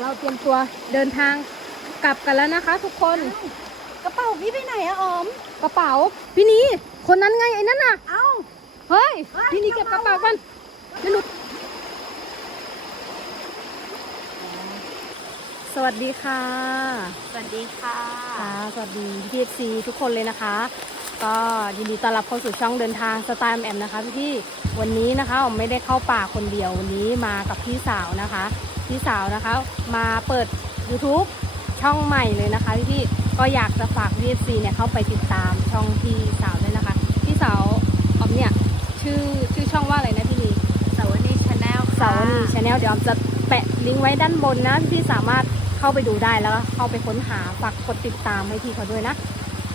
เราเตรียมตัวเดินทางกลับกันแล้วนะคะ ทุกคนกระเป๋าพี่ไปไหนอะออม กระเป๋า พี่นีคนนั้นไงไอ้นั่นน่ะ เอ้า เฮ้ย เฮ้ยพี่นีเก็บกระเป๋ากันไม่รู้สวัสดีค่ะ สวัสดีค่ะ ค่ะสวัสดีพี่เอฟซีทุกคนเลยนะคะ ก็ยินดีต้อนรับเข้าสู่ช่องเดินทางสไตล์แอมนะคะพี่พี่ๆวันนี้นะคะผมไม่ได้เข้าป่าคนเดียววันนี้มากับพี่สาวนะคะ พี่สาวนะคะ มาเปิด YouTube ช่องใหม่เลยนะคะพี่พี่ๆก็อยากจะฝากพี่เอฟซีเนี่ยเข้าไปติดตามช่องพี่สาวด้วยนะคะ พี่สาวออมเนี่ยชื่อชื่อช่องว่าอะไรนะพี่นีสาวนีชาแนลเสาวนีชาแนลเดี๋ยวออมจะแปะลิงก์ไว้ด้านบนนะที่สามารถเข้าไปดูได้แล้วก็เข้าไปค้นหาฝากกดติดตามให้พี่เขาด้วยนะ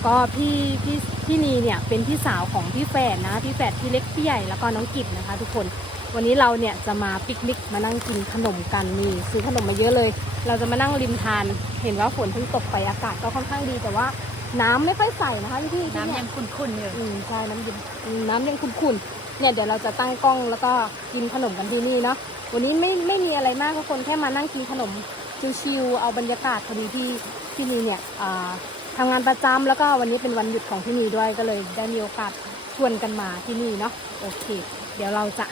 ก็พี่พี่พี่นีเนี่ยเป็นพี่สาวของพี่แฝดนะพี่แฝดพี่เล็กพี่ใหญ่แล้วก็น้องกิจนะคะ ทุกคนวันนี้เราเนี่ยจะมาปิกนิกมานั่งกินขนมกันนี่ซื้อขนมมาเยอะเลย เราจะมานั่งริมทาน เห็นว่าฝนเพิ่งตกไปอากาศก็ค่อนข้างดีแต่ว่าน้ำไม่ค่อยใสนะคะพี่พี่ที่น้ำเนี่ยังขุ่นๆอยู่อืมใช่น้ำเย็นน้ำยังขุ่นๆเนี่ยเดี๋ยวเราจะตั้งกล้องแล้วก็กินขนมกันที่นี่เนาะวันนี้ไม่ไม่มีอะไรมากทุกคนแค่มานั่งกินขนมชิวๆเอาบรรยากาศพอดีที่ที่นี่เนี่ยอ่า ทำงานประจำแล้วก็วันนี้เป็นวันหยุดของที่นี่ด้วยก็เลยได้มีโอกาสชวนกันมาที่นี่เนาะโอเค เดี๋ยวเราจะ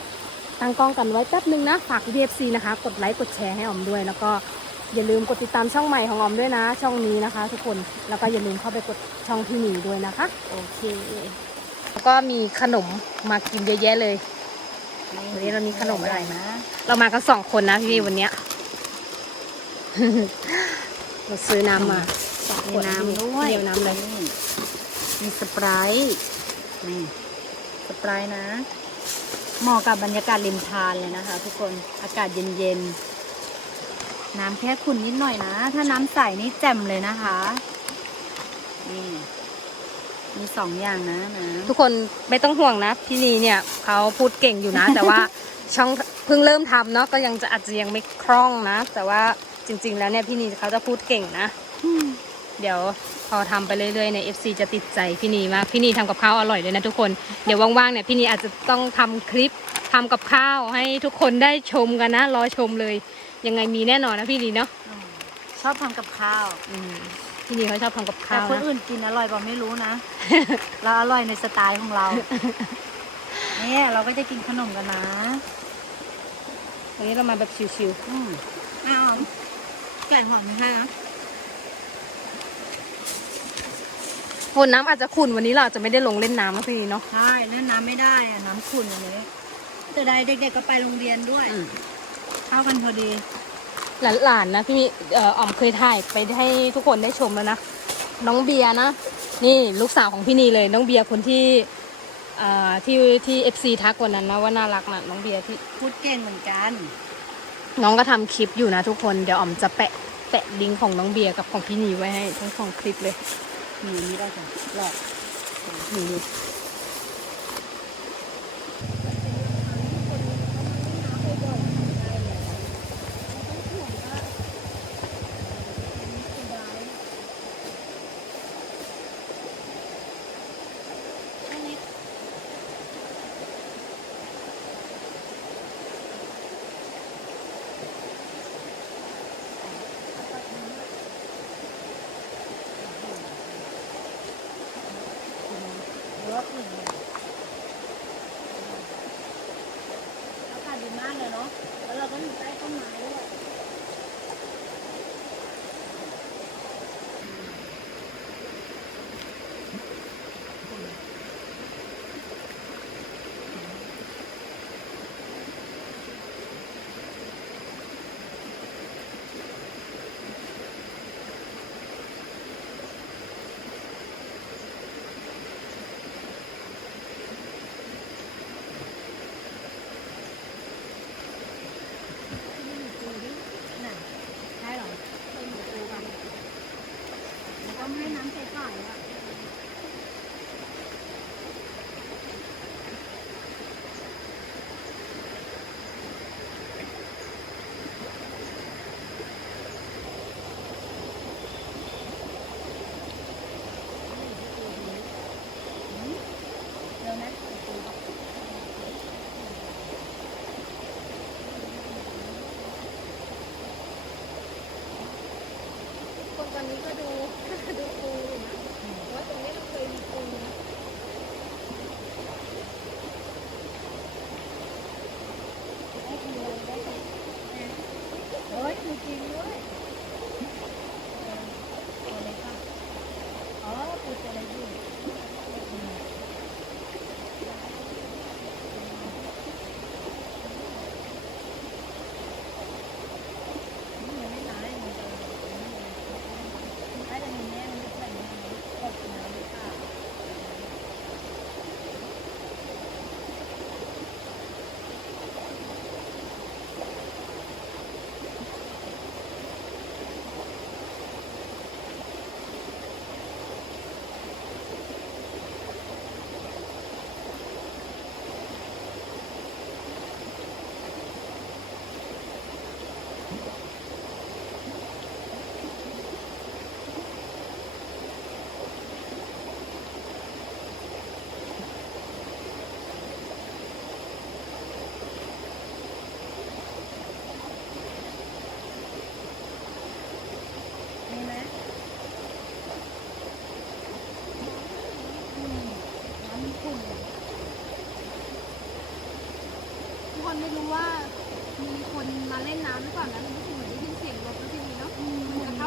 ตั้งกล้องกันไว้แป๊บนึงนะฝาก VFC นะคะ กดไลค์กดแชร์ให้ออมด้วย แล้วก็อย่าลืมกดติดตามช่องใหม่ของออมด้วยนะ ช่องนี้นะคะ ทุกคนแล้วก็อย่าลืมเข้าไปกดช่องที่นี่ด้วยนะคะ โอเคแล้วก็มีขนมมากินเยอะแยะเลยวันนี้เรามีขนมอะไรนะ เรามากันสองคนนะพี่วันเนี้ยเราซื้อน้ำมา มีน้ำด้วยเดียวน้ำเลยนี่มีสไปรท์นี่สไปรท์นะเหมาะกับบรรยากาศริมทานเลยนะคะ ทุกคนอากาศเย็นๆ น้ำแค่ขุ่นนิดหน่อยนะ ถ้าน้ำใสนี่แจ่มเลยนะคะนี่มีสองอย่างนะนะทุกคนไม่ต้องห่วงนะ พี่นีเนี่ยเขาพูดเก่งอยู่นะ แต่ว่าช่องเพิ่งเริ่มทำเนาะก็ยังจะอาจจะยังไม่คล่องนะ แต่ว่าจริง ๆ แล้วเนี่ยพี่นีเขาจะพูดเก่งนะ เดี๋ยวพอทำไปเรื่อยๆใน FC จะติดใจพี่นีมากพี่นีทำกับข้าวอร่อยเลยนะทุกคนเดี๋ยวว่างๆเนี่ยพี่นีอาจจะต้องทำคลิปทำกับข้าวให้ทุกคนได้ชมกันนะรอชมเลย ยังไงมีแน่นอนนะพี่นีเนาะอืมชอบทำกับข้าวอืมพี่นีเขาชอบทำกับแต่ข้าวคนนะอื่นกินอร่อยเปล่าไม่รู้นะ เราอร่อยในสไตล์ของเราเนี่ยเราก็จะกินขนมกันนะวันนี้เรามาแบบชิวอืมอ้าวไก่หอมไม่ให้นะ ๆค นน้ำอาจจะขุ่นวันนี้เราอาจจะไม่ได้ลงเล่นน้ำนะพี่นีเนาะใช่เล่นน้ำไม่ได้อะน้ำขุ่นอย่างนี้จะได้เด็กๆก็ไปโรงเรียนด้วยเข้ากันพอดี หลานๆนะพี่นีเอ่ออ๋อมเคยถ่ายไปให้ทุกคนได้ชมแล้วนะน้องเบียร์นะนี่ลูกสาวของพี่นีเลย น้องเบียร์คนที่เอ่อที่ที่เอฟซีทักวันนั้นนะว่าน่ารักนะน้องเบียร์ที่ พูดเก่งเหมือนกัน น้องก็ทำคลิปอยู่นะทุกคนเดี๋ยวอ๋อมจะแปะแปะลิงก์ของน้องเบียร์กับของพี่นีไว้ให้ทั้งสองคลิปเลย หนูนี้ได้จ้ะหลอกหนี่ เยอะอีกอากาศดีมากเลยเนาะ แล้วเราก็อยู่ใต้ต้นไม้ด้วย น่ะใช่เหรอเป็นหมูปูกันแล้วก็ ให้น้ำใสๆอะ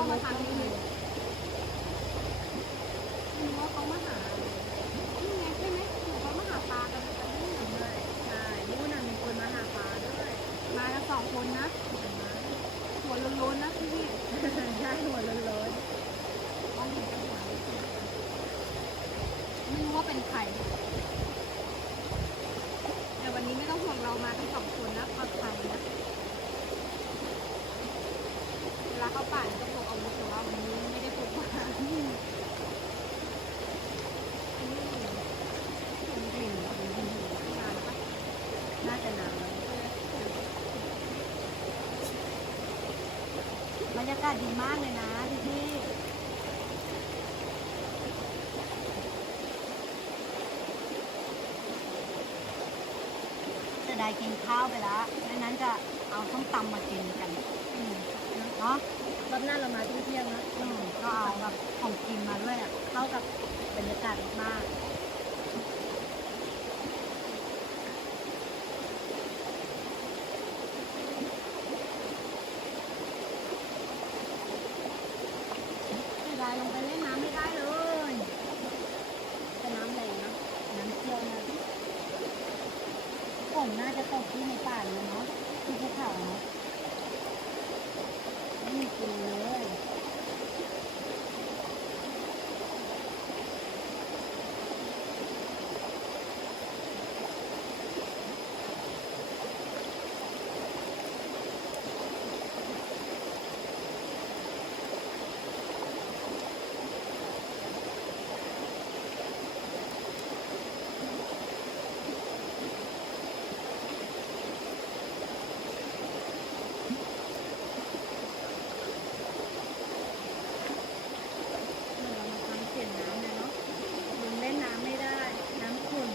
ามาทางนี้เลยไม่รู้ว่าเขามาหานี่ไงใช่ไหมหรือเขามาหาปลากันกันนี่เหรอใช่นู่นน่ะมีคนมาหาปลาด้วย มากันสองคนนะหัวโล้นๆนะพี่ใช่หัวโล้นมองเห็นกันหัวไม่รู้ว่าเป็นใครแต่วันนี้ไม่ต้องห่วงเรามาทั้งสองคนนะปลอดภัยนะเวลาเข้าป่าเนี่ยต้องพกอาวุธแต่ว่าวันนี้ไม่ได้พกมาอืมอืมเป็นกลิ่นของหินนานปะ ๆ น่าจะหนาวบรรยากาศดีมากเลยนะพี่พี่จะได้กินข้าวไปแล้วไม่นั้นจะเอาส้มตำมากินกันอืมเนาะรอบหน้าเรามาเที่ยงๆนะอืมก็เอาแบบของกินมาด้วยอะเข้ากับบรรยากาศมาก เสียดายลงไปเล่นน้ำไม่ได้เลย แต่น้ำแรงนะ น้ำเชี่ยวนะ ฝนน่าจะตกที่ในป่าเลยเนาะที่ภูเขาเนาะไม่มีกินเลย เหมือนเรามาฟังเสียงน้ำเลยเนาะยังเล่นน้ำไม่ได้ น้ำขุ่น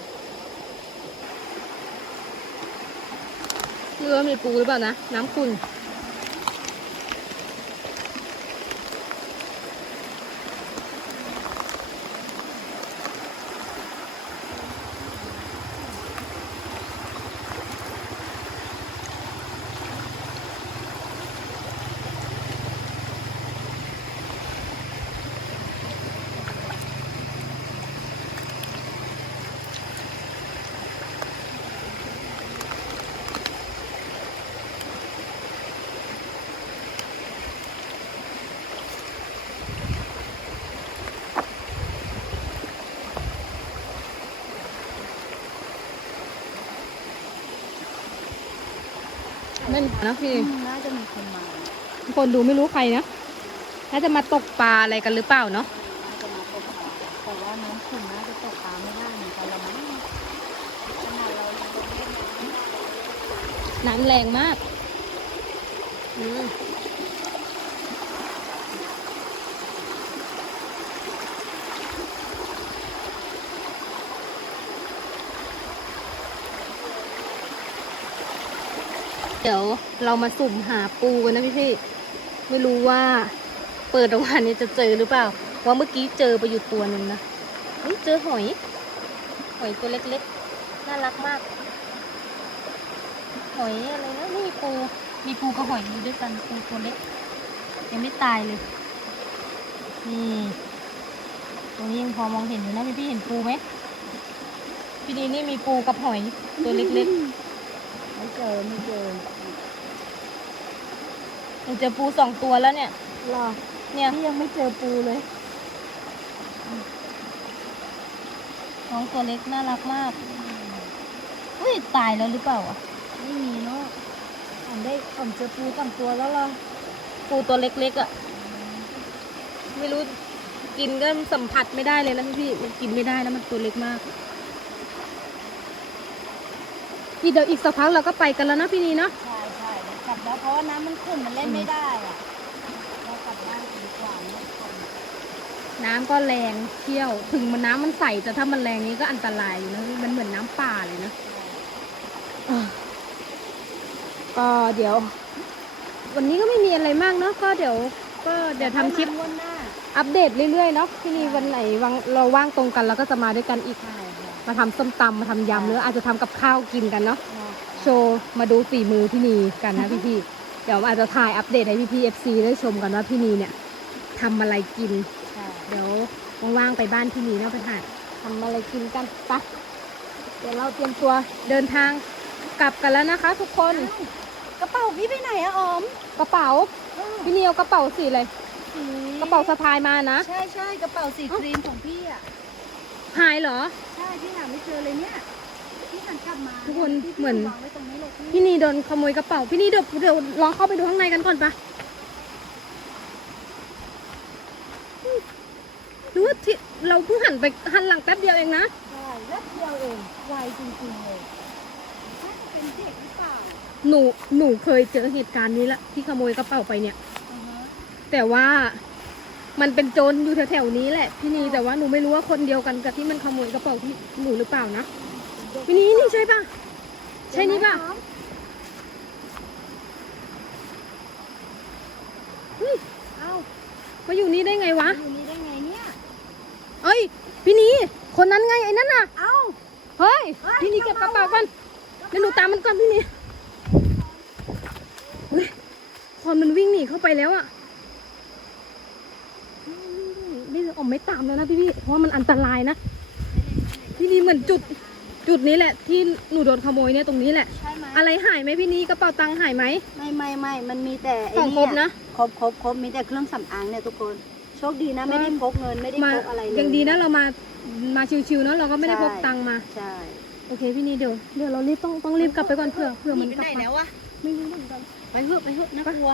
เรือมีปูหรือเปล่านะ น้ำขุ่น ไม่มานะพี่อืมน่าจะมีคนมาคนดูไม่รู้ใครนะน่าจะมาตกปลาอะไรกันหรือเปล่าเนาะน่าจะมาตกปลาแต่ว่าน้ำขุ่นน่าจะตกปลาไม่ได้เหมือนกันละมั้งขนาดเรายังลงเล่นน้ำไม่ได้เลยน้ำแรงมากอืม เดี๋ยวเรามาสุ่มหาปูกันนะพี่พี่ไม่รู้ว่าเปิดปิดออกมานี่จะเจอหรือเปล่า ว่าเมื่อกี้เจอไปอยู่ตัวหนึ่งนะเฮ้ยเจอหอย หอยตัวเล็กๆ น่ารักมาก หอยอะไรนะนี่ปู มีปูกับหอยอยู่ด้วยกันปูตัวเล็ก ยังไม่ตายเลย นี่ตรงนี้ยังพอมองเห็นอยู่นะพี่พี่เห็นปูไหมพี่ดีนี่มีปูกับหอยตัวเล็กไม่เจอไม่เจอ นูเจอปูสองตัวแล้วเนี่ย หรอเนี่ยพี่ยังไม่เจอปูเลยน้องตัวเล็กน่ารักมากเฮ้ยตายแล้วหรือเปล่าอะ ไม่มีเนาะผมได้ผมเจอปูสองตัวแล้วเหรอปูตัวเล็กๆอะ ไม่รู้กินก็สัมผัสไม่ได้เลยนะพี่มันกินไม่ได้นะมันตัวเล็กมากอีกเดี๋ยวอีกสักพักเราก็ไปกันแล้วนะพี่นีเนาะใช่ใช่เดี๋ยว กลับแล้วเพราะว่าน้ำมันขุ่นมันเล่นไม่ได้อะเรากลับบ้านดีกว่าเนอะน้ำก็แรงเที่ยว ถึงมันน้ำมันใสแต่ถ้ามันแรงนี้ก็อันตรายอยู่นะมันเหมือนน้ำป่าเลยนะอะก็เดี๋ยว วันนี้ก็ไม่มีอะไรมากเนาะก็เดี๋ยว ก็เดี๋ยวทำคลิปงวดหน้าอัปเดตเรื่อยๆเนาะที่นี่วันไหนวังเราว่างตรงกันเราก็จะมาด้วยกันอีก ใช่ค่ะมาทำส้มตำมาทำยำหรืออาจจะทำกับข้าวกินกันเนาะเนาะโชว์มาดูฝีมือพี่นีกันนะพี่พี่ๆเดี๋ยวอาจจะถ่ายอัปเดตให้พี่พี่เอฟซีได้ชมกันว่าพี่นีเนี่ยทำอะไรกินใช่เดี๋ยวว่างๆไปบ้านพี่นีเนาะไปถ่ายทำอะไรกินกันไปะเดี๋ยวเราเตรียมตัวเดินทางกลับกันแล้วนะคะ ทุกคน กระเป๋าพี่ไปไหนอะออม กระเป๋า พี่นีเอากระเป๋าสีอะไรกระเป๋าสะพายมานะ ใช่ใช่กระเป๋าสีครีมของพี่อะหายเหรอ ใช่พี่หาไม่เจอเลยเนี่ยพี่หันกลับมา ทุกคนพี่เหมือนวางไว้ตรงนี้เลยพี่พี่นีโดนขโมยกระเป๋า พี่นีเดี๋ยวเดี๋ยวลองเข้าไปดูข้างในกันก่อนปะหรือว่าที่เราเพิ่งหันไปหันหลังแป๊บเดียวเองนะใช่แป๊บเดียวเองไวจริงๆเลยน่าจะเป็นเด็กหรือเปล่าหนูหนูเคยเจอเหตุการณ์นี้ละที่ขโมยกระเป๋าไปเนี่ย อือฮะแต่ว่ามันเป็นโจรอยู่แถวๆนี้แหละพี่นีแต่ว่าหนูไม่รู้ว่าคนเดียวกันกับที่มันขโมยกระเป๋าที่หนูหรือเปล่านะ พี่นีนี่ใช่ปะใช่นี่ปะเฮ้ยเอ้ามาอยู่นี่ได้ไงวะ อยู่นี่ได้ไงเนี่ย เอ้ย พี่นีคนนั้นไงไอ้นั่นน่ะ เอ้า เฮ้ยเฮ้ยพี่นีเก็บกระเป๋าก่อนเดี๋ยวหนูตามมันก่อนพี่นีเฮ้ยคนมันวิ่งหนีเข้าไปแล้วอะนี่ออกไม่ตามแล้วนะพี่พี่ เพราะว่ามันอันตรายนะ พี่นีเหมือนจุด จุดนี้แหละที่หนูโดนขโมยเนี่ยตรงนี้แหละ ใช่ไหมอะไรหายไหมพี่นีกระเป๋าตังค์หายไหม ไม่ไม่ไม่มันมีแต่ไอ้ของครบนะ ครบครบครบมีแต่เครื่องสำอางเนี่ยทุกคน โชคดีนะไม่ได้พกเงินไม่ได้มาพกอะไรเลยยังดีนะเรามามาชิวๆเนาะเราก็ไม่ได้ใช่พกตังค์มา ใช่ โอเคพี่นีเดี๋ยวเดี๋ยวเรารีบต้องต้องรีบกลับไปก่อนเผื่อเผื่อมันกลับไหนมาแล้ววะไม่รู้เหมือนกันไปเถอะไปเถอะน่ากลัว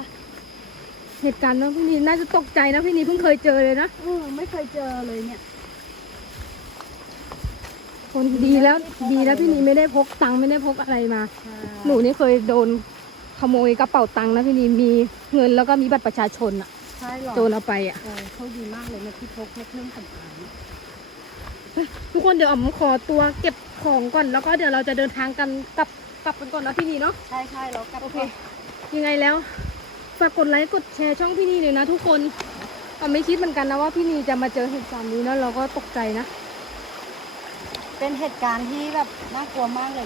เหตุการณ์เนอะพี่นีน่าจะตกใจนะพี่นีเพิ่งเคยเจอเลยนะ เออไม่เคยเจอเลยเนี่ย คนดีแล้วดีแล้วพี่นีไม่ได้พกตังค์ไม่ได้พกอะไรมา หนูนี่เคยโดนขโมยกระเป๋าตังค์นะพี่นีมีเงินแล้วก็มีบัตรประชาชนอะใช่หรอโจรเอาไปอะเออเขาดีมากเลยนะที่พกแค่เครื่องสำอางทุกคนเดี๋ยวอ๋อมขอตัวเก็บของก่อนแล้วก็เดี๋ยวเราจะเดินทางกันกลับกลับกันก่อนนะพี่นีเนาะใช่ใช่เรากลับโอเค ยังไงแล้วฝากกดไลค์กดแชร์ช่องพี่นีเลยนะ ทุกคนอ๋อมไม่คิดเหมือนกันนะว่าพี่นีจะมาเจอเหตุการณ์นี้แล้วเราก็ตกใจนะ เป็นเหตุการณ์ที่แบบน่ากลัวมากเลย